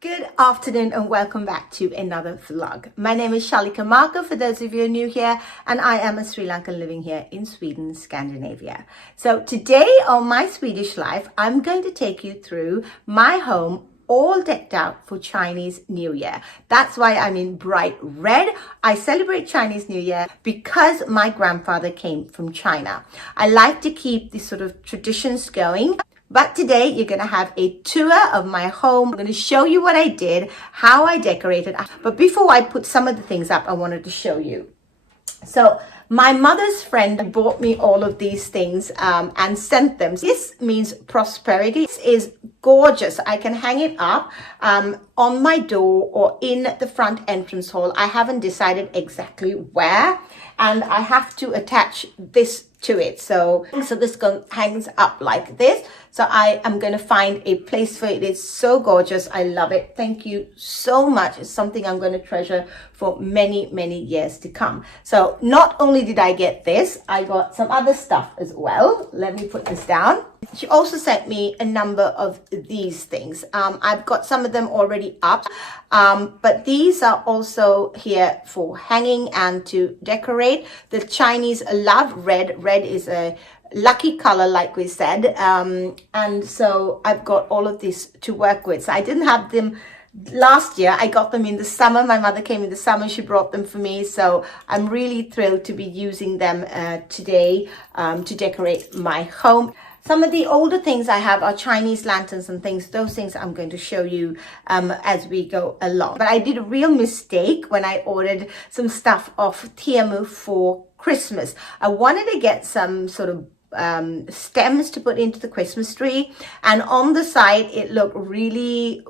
Good afternoon and welcome back to another vlog. My name is Shalika for those of you who are new here, and I am a Sri Lankan living here in Sweden, Scandinavia. So today on My Swedish Life, I'm going to take you through my home all decked out for Chinese New Year. That's why I'm in bright red. I celebrate Chinese New Year because my grandfather came from China. I like to keep these sort of traditions going. But today you're going to have a tour of my home. I'm going to show you what I did, how I decorated. But before I put some of the things up, I wanted to show you. So my mother's friend bought me all of these things and sent them. This means prosperity. This is gorgeous. I can hang it up on my door or in the front entrance hall. I haven't decided exactly where, and I have to attach this to it. So this hangs up like this. So I am going to find a place for it. It's so gorgeous. I love it. Thank you so much. It's something I'm going to treasure for many, many years to come. So not only did I get this, I got some other stuff as well. Let me put this down. She also sent me a number of these things. I've got some of them already up, but these are also here for hanging and to decorate. The Chinese love red. Red is a lucky color, like we said, and so I've got all of these to work with. So I didn't have them last year. I got them in the summer. My mother came in the summer. She brought them for me, so I'm really thrilled to be using them today to decorate my home. Some of the older things I have are Chinese lanterns and things. Those things I'm going to show you as we go along. But I did a real mistake when I ordered some stuff off Temu for Christmas. I wanted to get some sort of stems to put into the Christmas tree, and on the side it looked really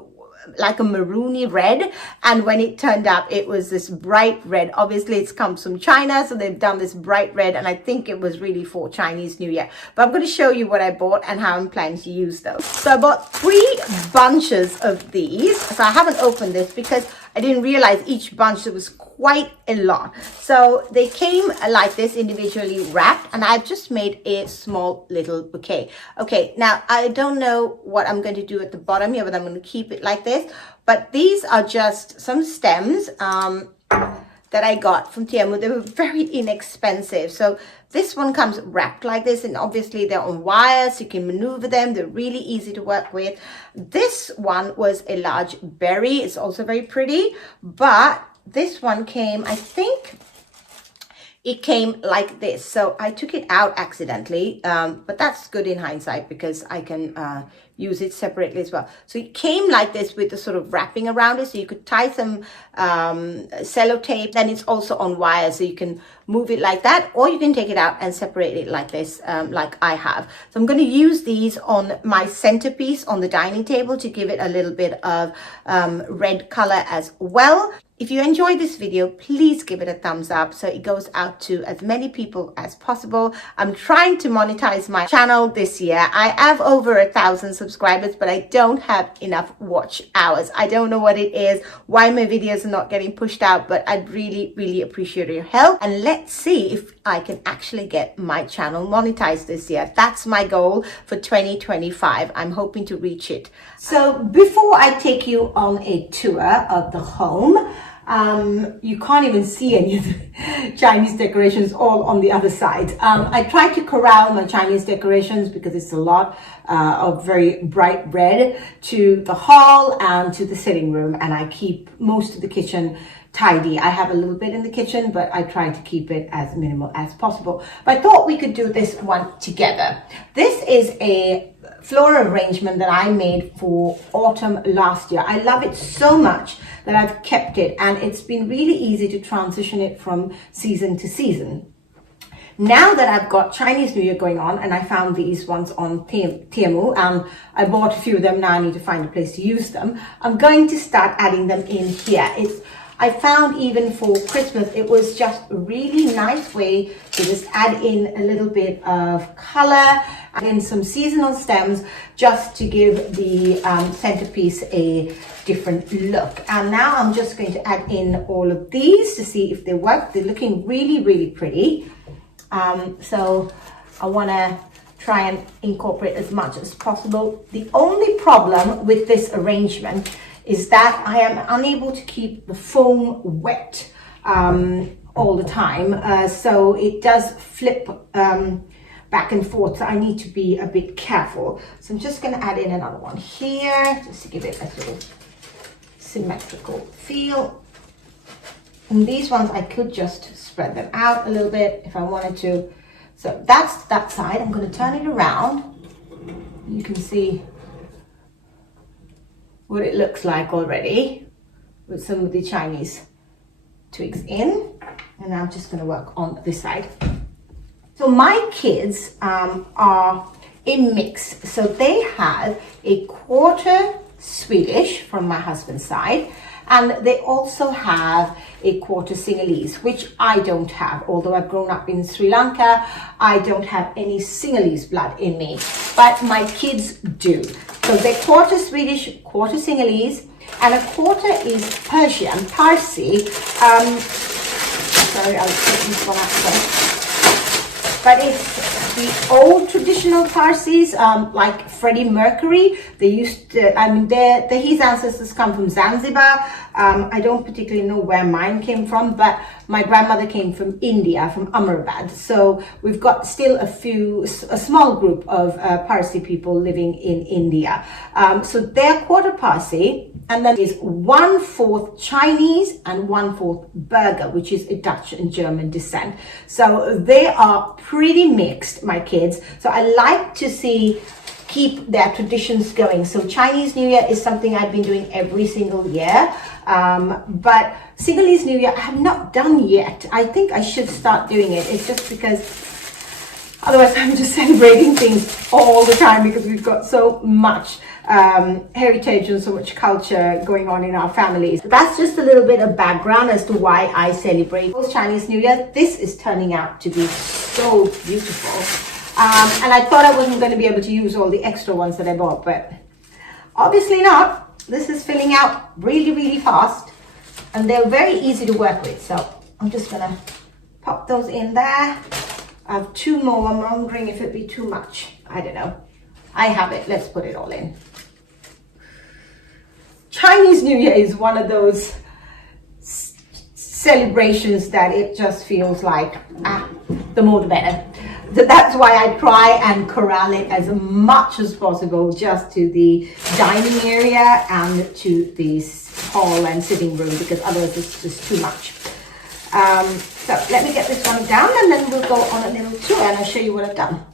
like a maroony red, and when it turned up it was this bright red. Obviously it comes from China, so they've done this bright red, and I think it was really for Chinese New Year. But I'm going to show you what I bought and how I'm planning to use those. So I bought 3 bunches of these. So I haven't opened this because I didn't realize each bunch was quite a lot. So they came like this, individually wrapped, and I've just made a small little bouquet. Okay, now I don't know what I'm going to do at the bottom here, but I'm going to keep it like this. But these are just some stems that I got from Temu. They were very inexpensive. So this one comes wrapped like this, and obviously they're on wires, so you can maneuver them. They're really easy to work with. This one was a large berry. It's also very pretty, but this one came, I think it came like this. So I took it out accidentally, but that's good in hindsight because I can use it separately as well. So it came like this with the sort of wrapping around it, so you could tie some sellotape. Then it's also on wire, so you can move it like that, or you can take it out and separate it like this, like I have. So I'm going to use these on my centerpiece on the dining table to give it a little bit of red color as well. If you enjoyed this video, please give it a thumbs up so it goes out to as many people as possible. I'm trying to monetize my channel this year. I have over 1,000 subscribers, but I don't have enough watch hours. I don't know what it is, why my videos are not getting pushed out, but I'd really, really appreciate your help. And let's see if I can actually get my channel monetized this year. That's my goal for 2025. I'm hoping to reach it. So before I take you on a tour of the home, you can't even see any of the Chinese decorations all on the other side. I try to corral my Chinese decorations because it's a lot of very bright red to the hall and to the sitting room, and I keep most of the kitchen tidy. I have a little bit in the kitchen, but I try to keep it as minimal as possible. But I thought we could do this one together. This is a floral arrangement that I made for autumn last year. I love it so much that I've kept it, and it's been really easy to transition it from season to season. Now that I've got Chinese New Year going on, and I found these ones on Temu, and I bought a few of them. Now I need to find a place to use them. I'm going to start adding them in here. I found even for Christmas, it was just a really nice way to just add in a little bit of color and in some seasonal stems just to give the centerpiece a different look. And now I'm just going to add in all of these to see if they work. They're looking really, really pretty. So I want to try and incorporate as much as possible. The only problem with this arrangement is that I am unable to keep the foam wet all the time. So it does flip back and forth. So I need to be a bit careful. So I'm just going to add in another one here just to give it a little symmetrical feel. And these ones I could just spread them out a little bit if I wanted to. So that's that side. I'm going to turn it around. You can see what it looks like already with some of the Chinese twigs in. And I'm just going to work on this side. So my kids are a mix. So they have a quarter Swedish from my husband's side, and they also have a quarter Sinhalese, which I don't have. Although I've grown up in Sri Lanka, I don't have any Sinhalese blood in me, but my kids do. So they're quarter Swedish, quarter Sinhalese, and a quarter is Persian, Parsi. Sorry, I'll take this one out first. But it's the old traditional Parsis, like Freddie Mercury. They used to, his ancestors come from Zanzibar. I don't particularly know where mine came from, but my grandmother came from India, from Ahmedabad. So we've got still a small group of Parsi people living in India. So they're quarter Parsi. And then is 1/4 Chinese and 1/4 Burger, which is a Dutch and German descent. So they are pretty mixed, my kids. So I like to keep their traditions going. So Chinese New Year is something I've been doing every single year. But Sinhalese New Year I have not done yet. I think I should start doing it. It's just because otherwise I'm just celebrating things all the time because we've got so much heritage and so much culture going on in our families. That's just a little bit of background as to why I celebrate Chinese New Year. This is turning out to be so beautiful. And I thought I wasn't going to be able to use all the extra ones that I bought, but obviously not. This is filling out really, really fast, and they're very easy to work with. So I'm just going to pop those in there. I have 2 more. I'm wondering if it'd be too much. I don't know. I have it. Let's put it all in. Chinese New Year is one of those celebrations that it just feels like, the more the better. So that's why I try and corral it as much as possible just to the dining area and to the hall and sitting room, because otherwise it's just too much. So let me get this one down and then we'll go on a little tour and I'll show you what I've done.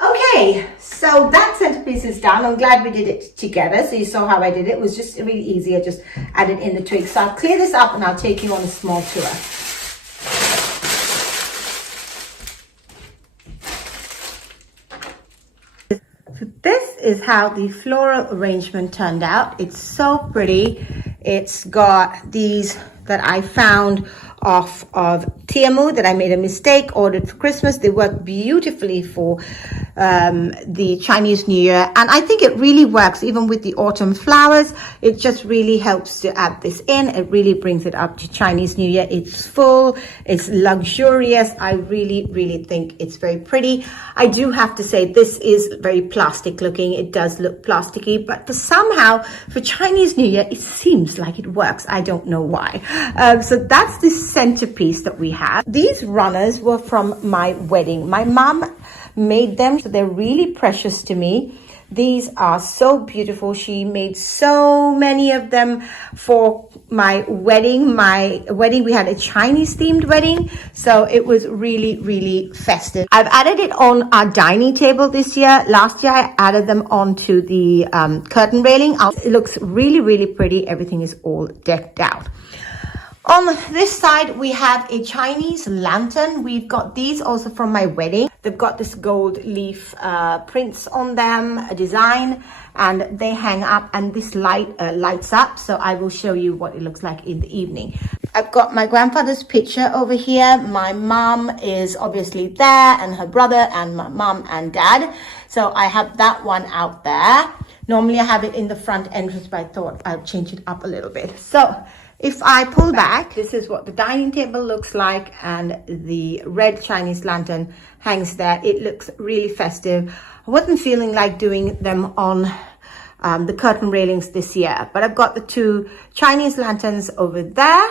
Okay, so that centerpiece is done. I'm glad we did it together. So you saw how I did it. It was just really easy. I just added in the twigs. So I'll clear this up and I'll take you on a small tour. So this is how the floral arrangement turned out. It's so pretty. It's got these that I found off of Tiamu that I made a mistake, ordered for Christmas. They work beautifully for the Chinese New Year, and I think it really works even with the autumn flowers. It just really helps to add this in. It really brings it up to Chinese New Year. It's full, it's luxurious. I really think it's very pretty. I do have to say this is very plastic looking. It does look plasticky, but somehow for Chinese New Year it seems like it works. I don't know why. So that's the centerpiece that we have. These runners were from my wedding. My mom made them, so they're really precious to me. These are so beautiful. She made so many of them for my wedding. We had a Chinese themed wedding, so it was really festive. I've added it on our dining table this year. Last year I added them onto the curtain railing. It looks really pretty. Everything is all decked out. On this side, we have a Chinese lantern. We've got these also from my wedding. They've got this gold leaf prints on them, a design, and they hang up and this light lights up. So I will show you what it looks like in the evening. I've got my grandfather's picture over here. My mom is obviously there, and her brother, and my mom and dad. So I have that one out there. Normally I have it in the front entrance, but I thought I'll change it up a little bit. So If I pull back, this is what the dining table looks like, and the red Chinese lantern hangs there. It looks really festive. I wasn't feeling like doing them on the curtain railings this year, but I've got the 2 Chinese lanterns over there.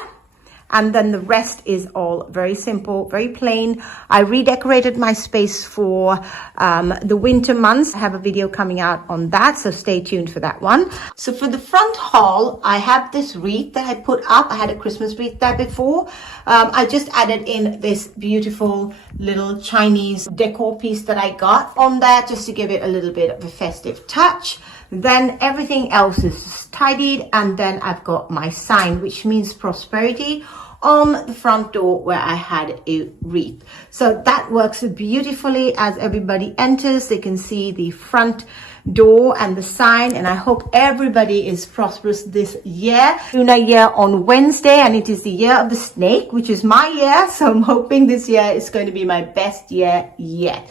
And then the rest is all very simple, very plain. I redecorated my space for the winter months. I have a video coming out on that, so stay tuned for that one. So for the front hall, I have this wreath that I put up. I had a Christmas wreath there before. I just added in this beautiful little Chinese decor piece that I got on there just to give it a little bit of a festive touch. Then everything else is tidied, and then I've got my sign, which means prosperity, on the front door where I had a wreath. So that works beautifully. As everybody enters, they can see the front door and the sign, and I hope everybody is prosperous this year. Lunar year on Wednesday, and it is the year of the snake, which is my year, so I'm hoping this year is going to be my best year yet.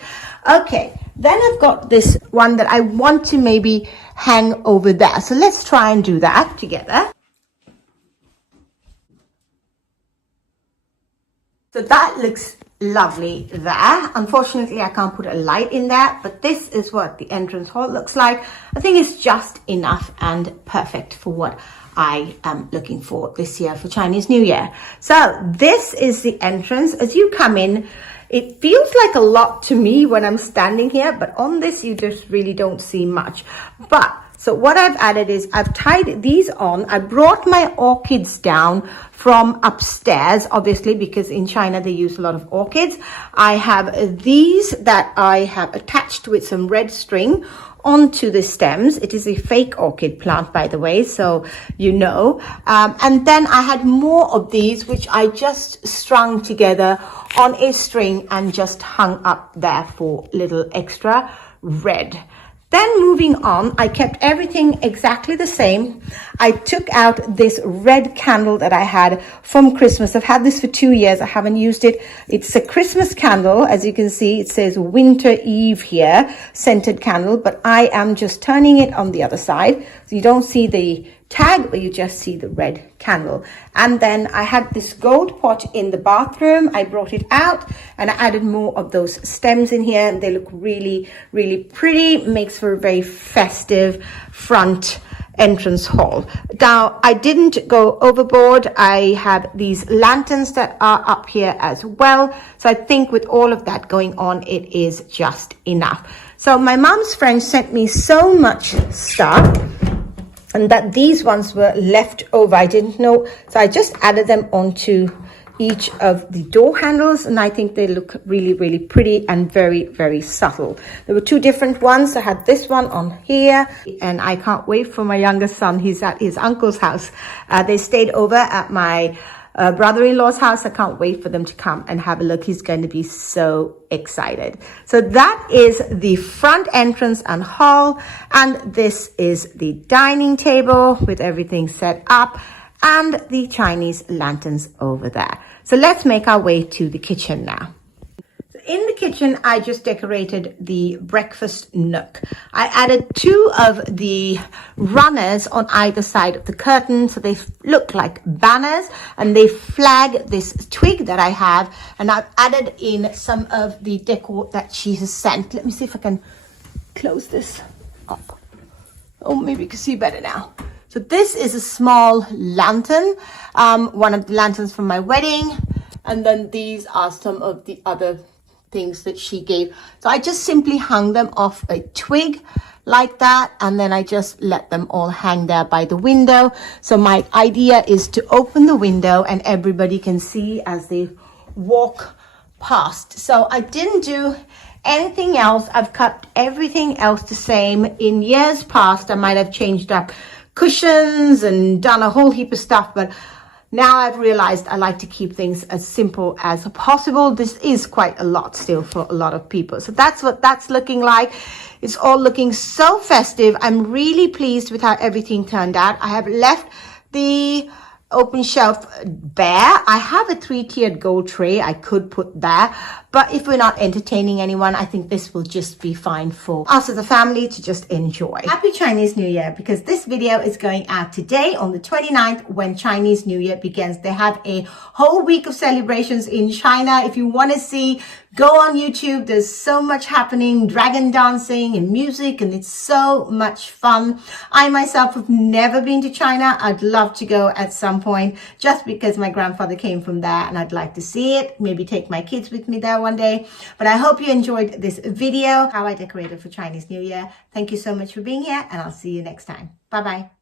Okay, then I've got this one that I want to maybe hang over there, so let's try and do that together. So that looks lovely there. Unfortunately, I can't put a light in there, but this is what the entrance hall looks like. I think it's just enough and perfect for what I am looking for this year for Chinese New Year. So this is the entrance. As you come in, it feels like a lot to me when I'm standing here, but on this you just really don't see much. But so what I've added is I've tied these on. I brought my orchids down from upstairs, obviously, because in China they use a lot of orchids. I have these that I have attached with some red string onto the stems. It is a fake orchid plant, by the way, so you know. And then I had more of these, which I just strung together on a string and just hung up there for little extra red. Then moving on, I kept everything exactly the same. I took out this red candle that I had from Christmas. I've had this for 2 years. I haven't used it. It's a Christmas candle. As you can see, it says Winter Eve here, scented candle, but I am just turning it on the other side. So you don't see the tag, but you just see the red candle. And then I had this gold pot in the bathroom. I brought it out and I added more of those stems in here, and they look really, really pretty. Makes for a very festive front entrance hall. Now, I didn't go overboard. I had these lanterns that are up here as well. So I think with all of that going on, it is just enough. So my mom's friend sent me so much stuff, and that these ones were left over. I didn't know, so I just added them onto each of the door handles, and I think they look really, really pretty and very, very subtle. There were 2 different ones. I had this one on here, and I can't wait for my youngest son. He's at his uncle's house. They stayed over at my brother-in-law's house. I can't wait for them to come and have a look. He's going to be so excited. So that is the front entrance and hall, and this is the dining table with everything set up and the Chinese lanterns over there. So let's make our way to the kitchen now. In the kitchen, I just decorated the breakfast nook. I added 2 of the runners on either side of the curtain, so they look like banners, and they flag this twig that I have, and I've added in some of the decor that she has sent. Let me see if I can close this up. Oh, maybe you can see better now. So this is a small lantern, one of the lanterns from my wedding, and then these are some of the other things that she gave. So I just simply hung them off a twig like that, and then I just let them all hang there by the window. So my idea is to open the window and everybody can see as they walk past. So I didn't do anything else. I've kept everything else the same. In years past, I might have changed up cushions and done a whole heap of stuff, but now I've realized I like to keep things as simple as possible. This is quite a lot still for a lot of people. So that's what that's looking like. It's all looking so festive. I'm really pleased with how everything turned out. I have left the open shelf bare. I have a 3-tiered gold tray I could put there, but if we're not entertaining anyone, I think this will just be fine for us as a family to just enjoy. Happy Chinese New Year, because this video is going out today on the 29th when Chinese New Year begins. They have a whole week of celebrations in China. If you want to see, go on YouTube. There's so much happening, dragon dancing and music, and it's so much fun. I myself have never been to China. I'd love to go at some point just because my grandfather came from there and I'd like to see it. Maybe take my kids with me there one day. But I hope you enjoyed this video, how I decorated for Chinese New Year. Thank you so much for being here, and I'll see you next time. Bye-bye.